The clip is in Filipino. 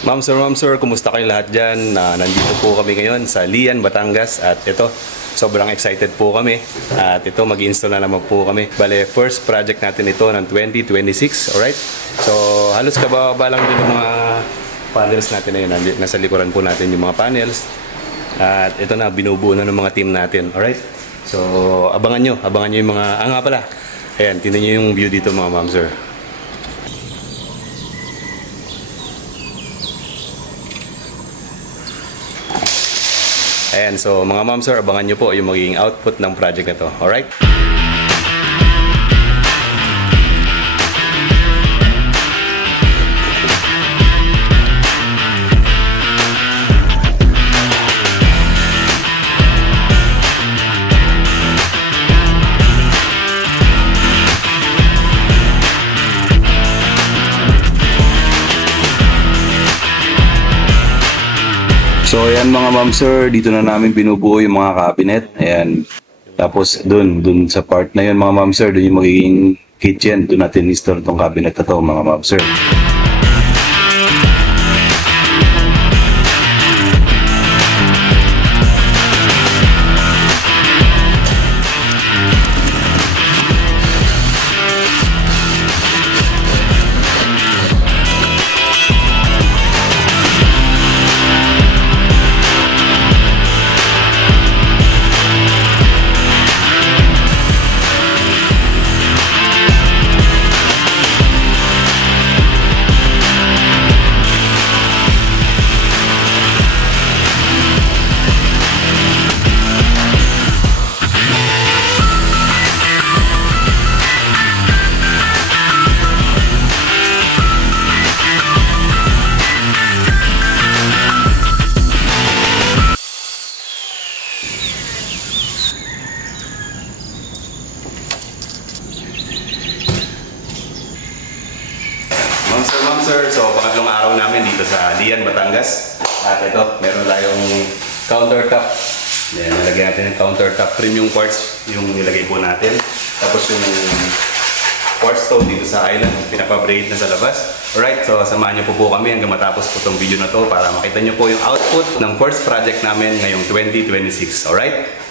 Ma'am sir, kumusta kayo lahat dyan? Nandito po kami ngayon sa Lian, Batangas at ito, sobrang excited po kami at ito mag-install na naman po kami. Bale, first project natin ito ng 2026, alright? So, halos kababa lang din yung mga panels natin na yun. Nasa likuran po natin yung mga panels at ito na, binubuo na ng mga team natin, alright? So, abangan nyo yung mga, nga pala, ayan, tingnan nyo yung view dito mga ma'am sir. Ayan, so mga ma'am sir, abangan nyo po yung magiging output ng project na to. Alright? So ayan mga ma'am sir, dito na namin binubuo yung mga cabinet. Ayan. Tapos dun sa part na yun mga ma'am sir, dun yung magiging kitchen. Dun natin install tong cabinet na to mga ma'am sir. Ma'am sir, so pangatlong araw namin dito sa Lian, Batangas. At ito, meron tayong countertop. Ayan, nalagyan natin yung countertop. Premium quartz yung nilagay po natin. Tapos yung quartz stone dito sa island, pinapabrate na sa labas. Alright, so samahan niyo po kami hanggang matapos po itong video na to para makita niyo po yung output ng first project namin ngayong 2026. Alright?